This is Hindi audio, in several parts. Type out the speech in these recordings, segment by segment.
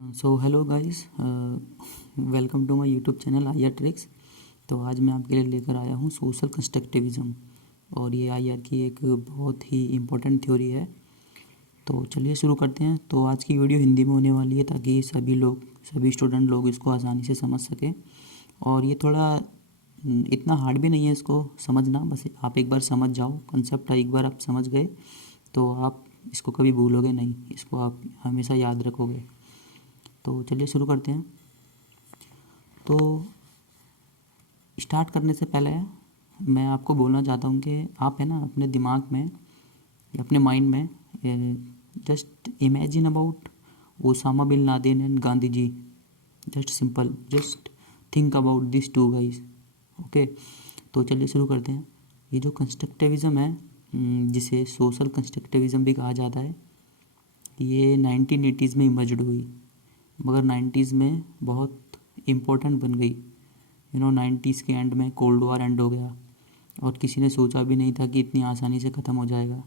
So hello guys, welcome to my YouTube channel IR tricks. तो आज मैं आपके लिए लेकर आया हूँ सोशल कंस्ट्रक्टिविज़म, और ये आईआर की एक बहुत ही इम्पोर्टेंट थ्योरी है। तो चलिए शुरू करते हैं। तो आज की वीडियो हिंदी में होने वाली है ताकि सभी स्टूडेंट लोग इसको आसानी से समझ सकें। और ये थोड़ा इतना हार्ड भी नहीं है इसको समझना, बस आप एक बार समझ जाओ कंसेप्ट, एक बार आप समझ गए तो आप इसको कभी भूलोगे नहीं, इसको आप हमेशा याद रखोगे। तो चलिए शुरू करते हैं। तो स्टार्ट करने से पहले मैं आपको बोलना चाहता हूँ कि आप है ना अपने दिमाग में, अपने माइंड में just imagine about Osama bin Laden and Gandhi ji. Just simple, just think about this two guys. Okay, तो चलिए शुरू करते हैं। ये जो कंस्ट्रक्टिविज़म है, जिसे सोशल कंस्ट्रक्टिविज़म भी कहा जाता है, ये 1980s में इमर्ज्ड हुई, मगर 90s में बहुत इम्पोर्टेंट बन गई। 90s के एंड में कोल्ड वॉर एंड हो गया, और किसी ने सोचा भी नहीं था कि इतनी आसानी से ख़त्म हो जाएगा।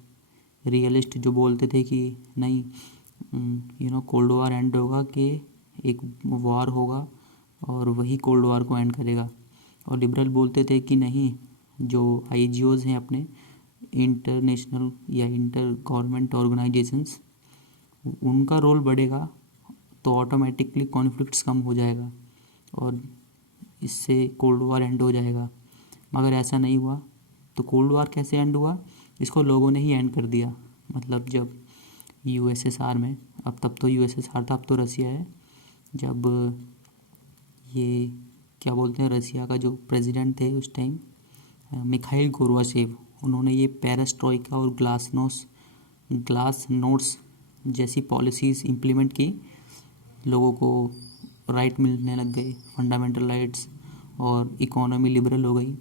रियलिस्ट जो बोलते थे कि नहीं, कोल्ड वॉर एंड होगा, कि एक वॉर होगा और वही कोल्ड वॉर को एंड करेगा। और लिबरल बोलते थे कि नहीं, जो आईजीओज़ हैं अपने इंटरनेशनल या इंटर गवर्नमेंट ऑर्गेनाइजेशंस, उनका रोल बढ़ेगा तो ऑटोमेटिकली कॉन्फ्लिक्ट्स कम हो जाएगा और इससे कोल्ड वॉर एंड हो जाएगा। मगर ऐसा नहीं हुआ। तो कोल्ड वॉर कैसे एंड हुआ? इसको लोगों ने ही एंड कर दिया। मतलब जब यूएसएसआर में, अब तब तो यूएसएसआर था, अब तो रसिया है, जब ये क्या बोलते हैं, रसिया का जो प्रेसिडेंट थे उस टाइम, मिखाइल गोर्बाचेव, उन्होंने ये पेरेस्ट्रोइका और ग्लास नोट्स जैसी पॉलिसीज़ इम्प्लीमेंट की। लोगों को राइट मिलने लग गए, फंडामेंटल राइट्स, और इकोनॉमी लिबरल हो गई।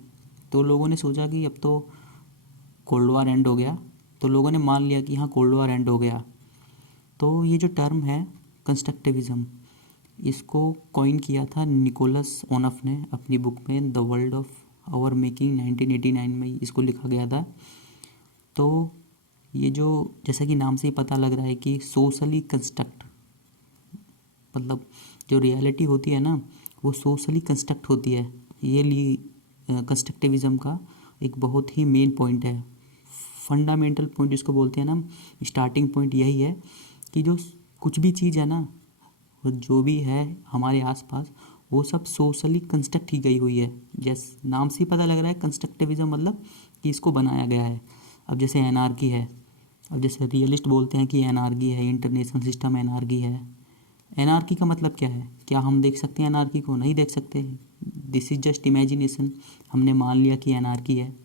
तो लोगों ने सोचा कि अब तो कोल्ड वॉर एंड हो गया, तो लोगों ने मान लिया कि हाँ कोल्ड वॉर एंड हो गया। तो ये जो टर्म है कंस्ट्रक्टिविज़म, इसको कॉइन किया था निकोलस ओनफ ने अपनी बुक में the world of our making 1989 में इसको लिखा गया था। तो ये जो, जैसा कि नाम से ही पता लग रहा है कि सोशली कंस्ट्रक्ट, मतलब जो रियलिटी होती है ना वो सोशली कंस्ट्रक्ट होती है। ये कंस्ट्रक्टिविज़म का एक बहुत ही मेन पॉइंट है, फंडामेंटल पॉइंट जिसको बोलते हैं ना, स्टार्टिंग पॉइंट यही है कि जो कुछ भी चीज़ है ना, जो भी है हमारे आसपास, वो सब सोशली कंस्ट्रक्ट की गई हुई है। जैसे नाम से ही पता लग रहा है कंस्ट्रक्टिविज़म, मतलब कि इसको बनाया गया है। अब जैसे एनार्की है, अब जैसे रियलिस्ट बोलते हैं कि एनार्की है, इंटरनेशनल सिस्टम एनार्की है। एनार्की का मतलब क्या है? क्या हम देख सकते हैं एनार्की को? नहीं देख सकते। This is just imagination. हमने मान लिया कि एनार्की है।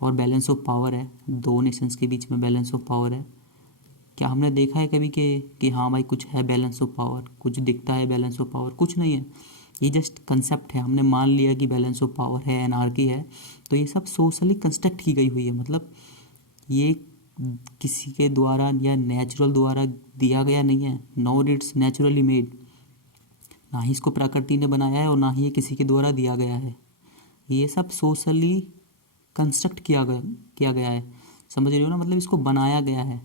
और बैलेंस ऑफ पावर है, दो नेशंस के बीच में बैलेंस ऑफ पावर है। क्या हमने देखा है कभी कि हाँ भाई कुछ है बैलेंस ऑफ पावर, कुछ दिखता है बैलेंस ऑफ पावर? कुछ नहीं है। ये जस्ट कंसेप्ट है, हमने मान लिया कि बैलेंस ऑफ पावर है, एनार्की है। तो ये सब सोशली कंस्ट्रक्ट की गई हुई है, मतलब ये किसी के द्वारा या नेचुरल द्वारा दिया गया नहीं है। नॉर इट्स नेचुरली मेड, ना ही इसको प्रकृति ने बनाया है और ना ही ये किसी के द्वारा दिया गया है। ये सब सोशली कंस्ट्रक्ट किया गया है। समझ रहे हो ना? मतलब इसको बनाया गया है,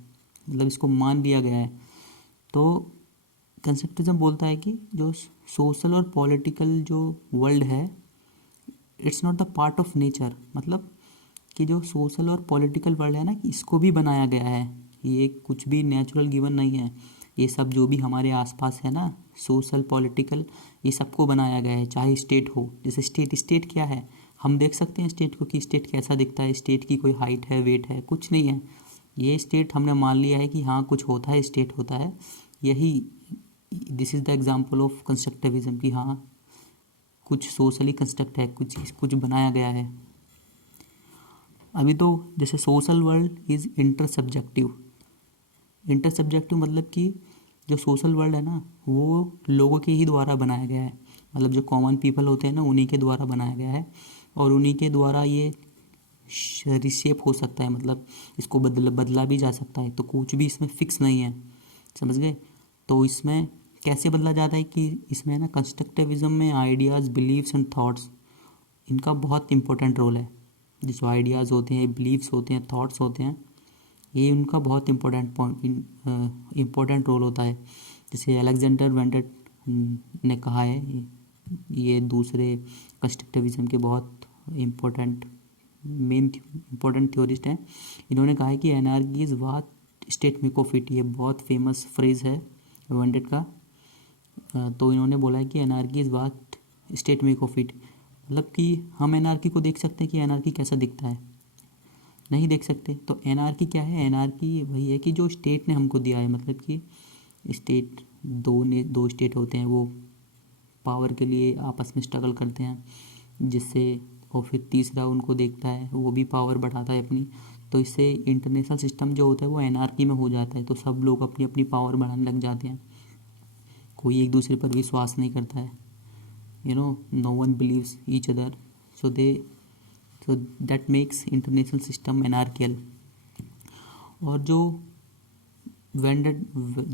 मतलब इसको मान लिया गया है। तो कंस्ट्रक्टिविज्म बोलता है कि जो सोशल और पॉलिटिकल जो वर्ल्ड है, it's not the part of nature. मतलब कि जो सोशल और पॉलिटिकल वर्ल्ड है ना, इसको भी बनाया गया है। ये कुछ भी नेचुरल गिवन नहीं है। ये सब जो भी हमारे आसपास है ना, सोशल पॉलिटिकल, ये सबको बनाया गया है। चाहे स्टेट हो, जैसे स्टेट क्या है, हम देख सकते हैं स्टेट को कि स्टेट कैसा दिखता है। स्टेट की कोई हाइट है, वेट है, कुछ नहीं है। ये स्टेट हमने मान लिया है कि हाँ कुछ होता है, स्टेट होता है। यही this is the example of constructivism कि हाँ कुछ सोशली कंस्ट्रक्ट है, कुछ बनाया गया है। अभी तो जैसे सोशल वर्ल्ड इज़ इंटरसब्जेक्टिव मतलब कि जो सोशल वर्ल्ड है ना, वो लोगों के ही द्वारा बनाया गया है। मतलब जो कॉमन पीपल होते हैं ना, उन्हीं के द्वारा बनाया गया है, और उन्हीं के द्वारा ये रिशेप हो सकता है। मतलब इसको बदला भी जा सकता है। तो कुछ भी इसमें फिक्स नहीं है, समझ गए? तो इसमें कैसे बदला जाता है कि इसमें ना कंस्ट्रक्टिविज्म में आइडियाज़, बिलीव्स एंड थॉट्स, इनका बहुत इंपॉर्टेंट रोल है। जो आइडियाज़ होते हैं, बिलीव्स होते हैं, थॉट्स होते हैं, ये उनका बहुत इम्पोर्टेंट रोल होता है। जैसे अलेक्जेंडर ने कहा है, ये दूसरे कंस्ट्रक्टिविज्म के बहुत इम्पोर्टेंट इम्पोर्टेंट थ्योरिस्ट हैं। इन्होंने कहा है कि anarchy is what state make of it. ये बहुत फेमस फ्रेज़ है वेंडेट का। तो इन्होंने बोला है कि anarchy is what state make of it, मतलब कि हम एनार्की को देख सकते हैं कि एनार्की कैसा दिखता है, नहीं देख सकते। तो एनार्की क्या है? एनार्की वही है कि जो स्टेट ने हमको दिया है, मतलब कि स्टेट दो स्टेट होते हैं, वो पावर के लिए आपस में स्ट्रगल करते हैं, जिससे और फिर तीसरा उनको देखता है, वो भी पावर बढ़ाता है अपनी। तो इससे इंटरनेशनल सिस्टम जो होता है वो एनार्की में हो जाता है। तो सब लोग अपनी अपनी पावर बढ़ाने लग जाते हैं, कोई एक दूसरे पर विश्वास नहीं करता है, no one believes each other, so that makes international system anarchical. और जो वेंडेट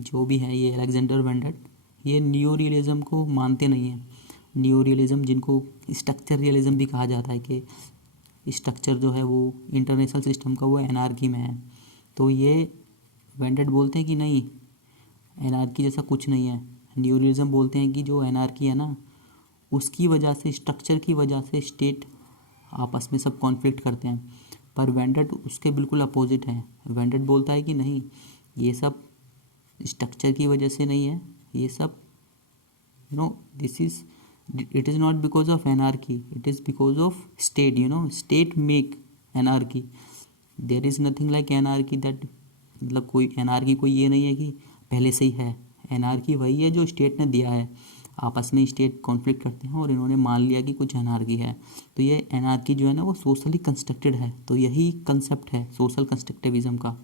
जो भी है, ये अलेक्जेंडर वेंडेट, ये न्यू रियलिज्म को मानते नहीं हैं। न्यू रियलिज्म, जिनको स्ट्रक्चर रियलिज्म भी कहा जाता है, कि स्ट्रक्चर जो है वो इंटरनेशनल सिस्टम का वो एनार्की में है। तो ये वेंडेट बोलते हैं कि नहीं, एनार्की जैसा कुछ नहीं है। न्यू रियलिज्म बोलते हैं कि जो एनार्की है ना, उसकी वजह से, स्ट्रक्चर की वजह से स्टेट आपस में सब कॉन्फ्लिक्ट करते हैं। पर वेंडेट उसके बिल्कुल अपोजिट हैं। वेंडेट बोलता है कि नहीं, ये सब स्ट्रक्चर की वजह से नहीं है, ये सब this is it is not because of anarchy, it is because of state, state make anarchy, there is nothing like anarchy that, मतलब कोई एनार्की कोई ये नहीं है कि पहले से ही है। एनार्की वही है जो स्टेट ने दिया है, आपस में स्टेट कॉन्फ्लिक्ट करते हैं और इन्होंने मान लिया कि कुछ एनार्की है। तो ये एनार्की जो है ना, वो सोशली कंस्ट्रक्टेड है। तो यही कंसेप्ट है सोशल कंस्ट्रक्टिविज्म का।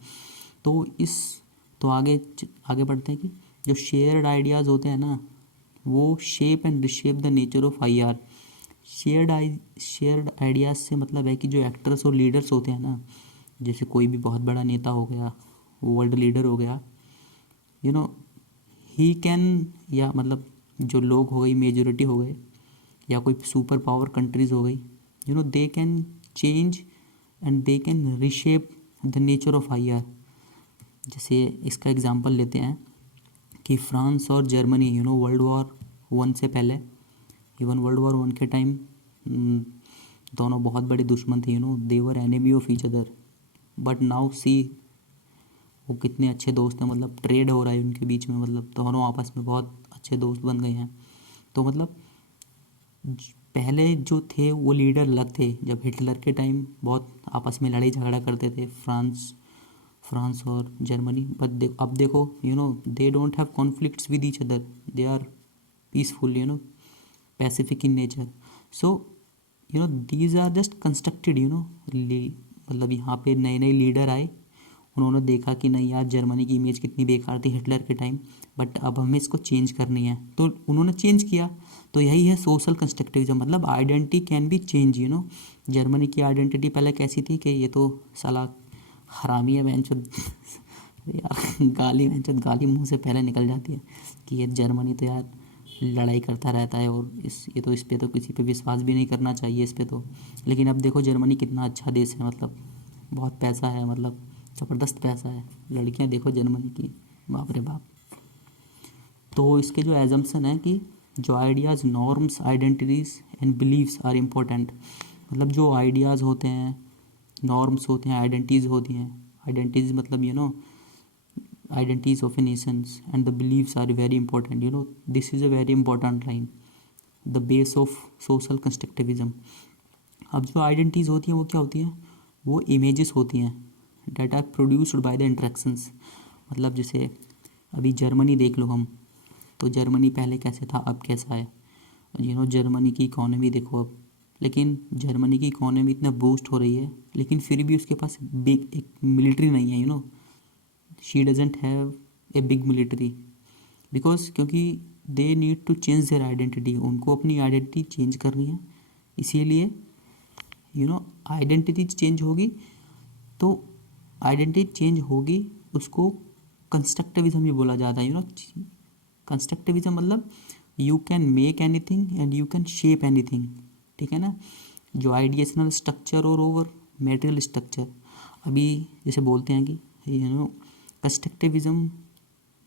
तो आगे बढ़ते हैं कि जो शेयर्ड आइडियाज़ होते हैं ना, वो shape and रिशेप the nature of IR. Shared ideas से मतलब है कि जो एक्टर्स और लीडर्स होते हैं ना, जैसे कोई भी बहुत बड़ा नेता हो गया, वर्ल्ड लीडर हो गया, ही कैन, या मतलब जो लोग हो गई, मेजोरिटी हो गए, या कोई सुपर पावर कंट्रीज़ हो गई, they can change and they can रिशेप the nature of IR. जैसे इसका एग्जांपल लेते हैं कि फ्रांस और जर्मनी, वर्ल्ड वॉर वन से पहले, इवन वर्ल्ड वॉर वन के टाइम, दोनों बहुत बड़े दुश्मन थे, they were enemy of each other. But now see, वो कितने अच्छे दोस्त हैं, मतलब ट्रेड हो रहा है उनके बीच में, मतलब दोनों आपस में बहुत अच्छे दोस्त बन गए हैं। तो मतलब पहले जो थे वो लीडर अलग थे, जब हिटलर के टाइम बहुत आपस में लड़ाई झगड़ा करते थे फ्रांस और जर्मनी। बट अब देखो, they don't have conflicts with each other, they are peaceful, pacific in nature. So these are just constructed, मतलब यहाँ पे नए नए लीडर आए, उन्होंने देखा कि नहीं यार, जर्मनी की इमेज कितनी बेकार थी हिटलर के टाइम, बट अब हमें इसको चेंज करनी है, तो उन्होंने चेंज किया। तो यही है सोशल कंस्ट्रक्टिविज्म, मतलब identity can be change. Germany की आइडेंटिटी पहले कैसी थी कि ये तो साला हरामी है बेंचोद यार, गाली मुंह से पहले निकल जाती है कि ये जर्मनी तो यार लड़ाई करता रहता है, और इस पे तो किसी पे विश्वास भी नहीं करना चाहिए इस पे तो। लेकिन अब देखो जर्मनी कितना अच्छा देश है, मतलब बहुत पैसा है, मतलब ज़बरदस्त पैसा है, लड़कियां देखो जर्मनी की, बाप रे बाप। तो इसके जो एजम्पशन है कि जो ideas, norms, identities and beliefs are important, मतलब जो आइडियाज़ होते हैं, नॉर्म्स होते हैं, आइडेंटिटीज़ होती हैं। आइडेंटिटीज़ मतलब identities of a nations and the beliefs are very important. This is a very important line, the base of social constructivism. अब जो आइडेंटिटीज़ होती हैं वो क्या होती हैं? वो इमेजेस होती हैं that are produced by the interactions. मतलब जैसे अभी जर्मनी देख लो हम, तो जर्मनी पहले कैसे था, अब कैसा है। जर्मनी की इकोनॉमी देखो अब, लेकिन जर्मनी की इकोनॉमी इतना बूस्ट हो रही है, लेकिन फिर भी उसके पास बिग एक मिलिट्री नहीं है। She doesn't have a big military because, क्योंकि they need to change their identity, उनको अपनी आइडेंटिटी चेंज करनी है। इसीलिए आइडेंटिटी चेंज होगी, तो आइडेंटिटी चेंज होगी, उसको कंस्ट्रक्टिविज्म भी बोला जाता है। कंस्ट्रक्टिविज्म मतलब you can make anything and you can shape anything, ठीक है ना। जो आइडिएशनल स्ट्रक्चर और ओवर मेटेरियल स्ट्रक्चर, अभी जैसे बोलते हैं कि कंस्ट्रक्टिविज्म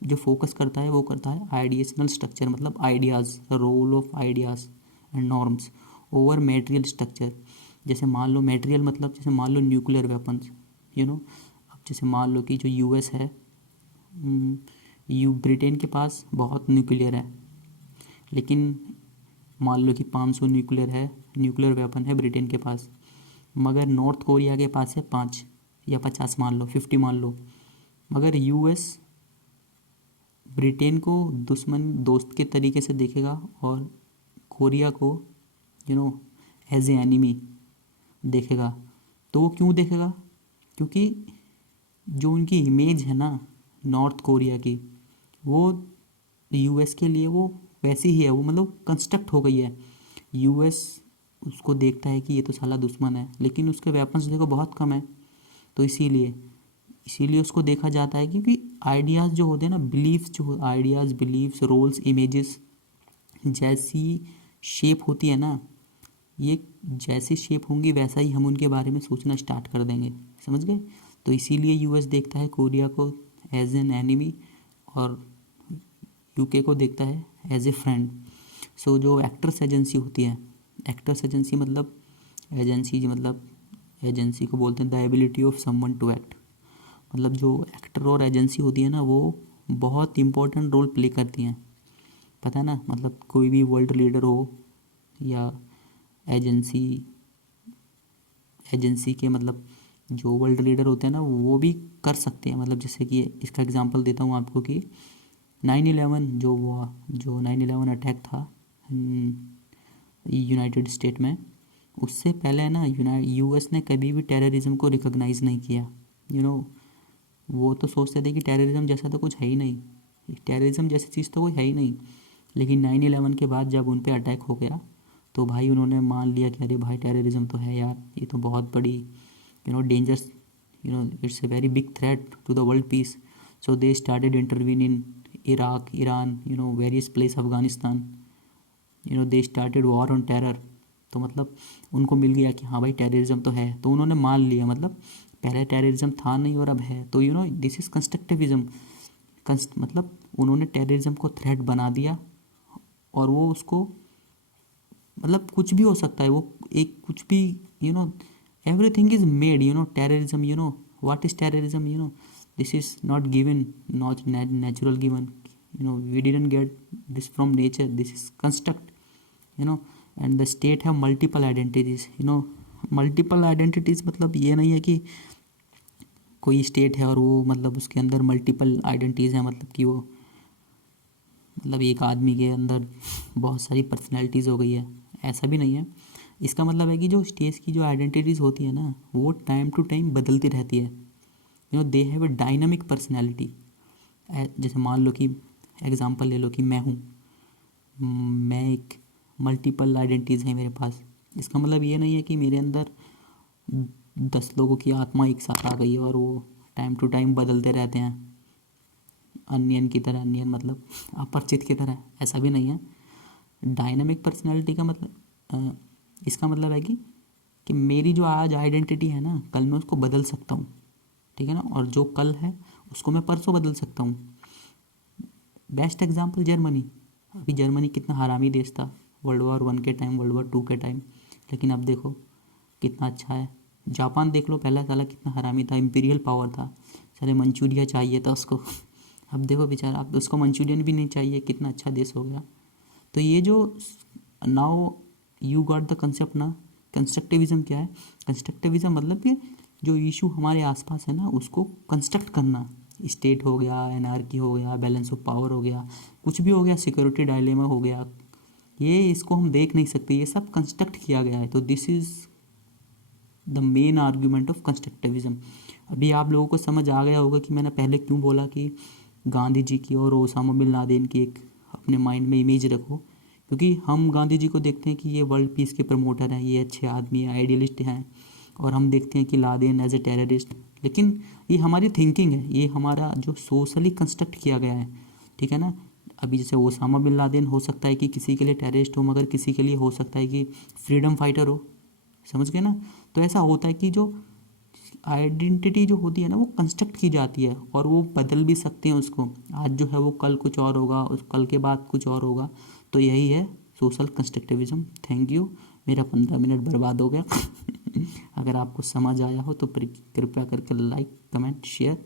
जो फोकस करता है वो करता है आइडिएशनल स्ट्रक्चर, मतलब ideas, role of ideas and norms over material structure. जैसे मान लो मेटेरियल मतलब जैसे मान लो न्यूक्लियर वेपन्स, अब जैसे मान लो कि जो यूएस है, ब्रिटेन के पास बहुत न्यूक्लियर है, लेकिन मान लो कि 500 न्यूक्लियर वेपन है ब्रिटेन के पास, मगर नॉर्थ कोरिया के पास है 5 या 50, मान लो 50 मान लो। मगर यूएस ब्रिटेन को दोस्त के तरीके से देखेगा और कोरिया को एज ए एनिमी देखेगा। तो वो क्यों देखेगा? क्योंकि जो उनकी इमेज है ना नॉर्थ कोरिया की, वो यूएस के लिए वो वैसी ही है, वो मतलब कंस्ट्रक्ट हो गई है। यूएस उसको देखता है कि ये तो साला दुश्मन है, लेकिन उसके वेपन्स देखो बहुत कम है। तो इसीलिए उसको देखा जाता है, क्योंकि आइडियाज़ जो होते हैं ना, बिलीव्स, जो आइडियाज़, बिलीव्स, रोल्स, इमेजेस जैसी शेप होती है ना, ये जैसी शेप होंगी वैसा ही हम उनके बारे में सोचना स्टार्ट कर देंगे, समझ गए? तो इसीलिए यूएस देखता है कोरिया को एज एन एनिमी और यूके को देखता है एज ए फ्रेंड। सो जो एक्टर्स एजेंसी होती है, एक्टर्स एजेंसी मतलब एजेंसी को बोलते हैं the ability of someone to act. मतलब जो एक्टर और एजेंसी होती है ना, वो बहुत इंपॉर्टेंट रोल प्ले करती हैं, पता है ना? मतलब कोई भी वर्ल्ड लीडर हो या एजेंसी के मतलब जो वर्ल्ड लीडर होते हैं ना, वो भी कर सकते हैं। मतलब जैसे कि इसका एग्जांपल देता हूँ आपको कि 9/11 जो हुआ, जो 9/11 अटैक था यूनाइटेड स्टेट में, उससे पहले ना यूएस ने कभी भी टेररिज्म को रिकॉग्नाइज़ नहीं किया। वो तो सोचते थे कि टेररिज्म जैसा तो कुछ है ही नहीं, टेररिज्म जैसी चीज़ तो कोई है ही नहीं। लेकिन 9/11 के बाद जब उन पे अटैक हो गया तो भाई उन्होंने मान लिया कि अरे भाई टेररिज्म तो है यार, ये तो बहुत बड़ी dangerous, it's a very big threat to the world peace. So they started intervene in Iraq, Iran, various place, Afghanistan, they started war on terror. तो मतलब उनको मिल गया कि हाँ भाई टेररिज्म तो है, तो उन्होंने मान लिया। मतलब पहले टेररिज्म था नहीं और अब है, तो दिस इज़ कंस्ट्रक्टिविज्म। मतलब उन्होंने टेररिज्म को थ्रेट बना दिया और वो उसको मतलब कुछ भी हो सकता है, वो एक कुछ भी everything is made, terrorism, what is terrorism, this is not given, not natural given, we didn't get this from nature, this is construct, and the state have multiple identities. Multiple identities मतलब ये नहीं है कि कोई स्टेट है और वो मतलब उसके अंदर मल्टीपल आइडेंटिटीज हैं, मतलब कि वो मतलब एक आदमी के अंदर बहुत सारी पर्सनैलिटीज़ हो गई है, ऐसा भी नहीं है। इसका मतलब है कि जो स्टेज की जो आइडेंटिटीज़ होती है ना, वो टाइम टू टाइम बदलती रहती है। They have a dynamic personality. जैसे मान लो कि एग्जांपल ले लो कि मैं एक मल्टीपल आइडेंटिटीज़ है मेरे पास। इसका मतलब ये नहीं है कि मेरे अंदर 10 लोगों की आत्मा एक साथ आ गई और वो टाइम टू टाइम बदलते रहते हैं, अनियन की तरह, अनियन मतलब अपरिचित की तरह, ऐसा भी नहीं है। डायनामिक पर्सनैलिटी का मतलब इसका मतलब है कि मेरी जो आज आइडेंटिटी है ना, कल मैं उसको बदल सकता हूँ, ठीक है ना? और जो कल है उसको मैं परसों बदल सकता हूँ। Best example Germany. अभी जर्मनी कितना हरामी देश था World War I के टाइम, World War II के टाइम, लेकिन अब देखो कितना अच्छा है। जापान देख लो, पहला साला कितना हरामी था, इम्पीरियल पावर था, सारे मंचूरिया चाहिए था उसको अब देखो बेचारा, अब उसको मंचूरियन भी नहीं चाहिए, कितना अच्छा देश हो गया। तो ये जो now you got the concept ना। कंस्ट्रक्टिविज्म क्या है? कंस्ट्रक्टिविज्म मतलब कि जो इशू हमारे आसपास है ना, उसको कंस्ट्रक्ट करना। स्टेट हो गया, एनार्की हो गया, बैलेंस ऑफ पावर हो गया, कुछ भी हो गया, सिक्योरिटी डायलेमा हो गया, ये इसको हम देख नहीं सकते, ये सब कंस्ट्रक्ट किया गया है। तो this is the main argument of constructivism. अभी आप लोगों को समझ आ गया होगा कि मैंने पहले क्यों बोला कि गांधी जी की और ओसामा बिन लादेन की एक अपने माइंड में इमेज रखो। क्योंकि हम गांधी जी को देखते हैं कि ये वर्ल्ड पीस के प्रमोटर हैं, ये अच्छे आदमी हैं, आइडियलिस्ट हैं, और हम देखते हैं कि लादेन एज ए टेररिस्ट। लेकिन ये हमारी थिंकिंग है, ये हमारा जो सोशली कंस्ट्रक्ट किया गया है, ठीक है ना? अभी जैसे ओसामा बिन लादेन हो सकता है कि किसी के लिए टेररिस्ट हो, मगर किसी के लिए हो सकता है कि फ्रीडम फाइटर हो, समझ गए ना? तो ऐसा होता है कि जो आइडेंटिटी जो होती है ना वो कंस्ट्रक्ट की जाती है और वो बदल भी सकते हैं उसको। आज जो है वो कल कुछ और होगा, उस कल के बाद कुछ और होगा। तो यही है सोशल कंस्ट्रक्टिविज्म। थैंक यू, मेरा 15 मिनट बर्बाद हो गया। अगर आपको समझ आया हो तो कृपया करके लाइक कमेंट शेयर,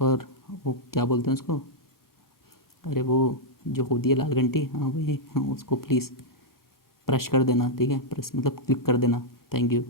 और वो क्या बोलते हैं उसको, अरे वो जो होती है लाल घंटी, हाँ वही, हाँ उसको प्लीज़ प्रेस कर देना, ठीक है, प्रेस मतलब क्लिक कर देना। Thank you.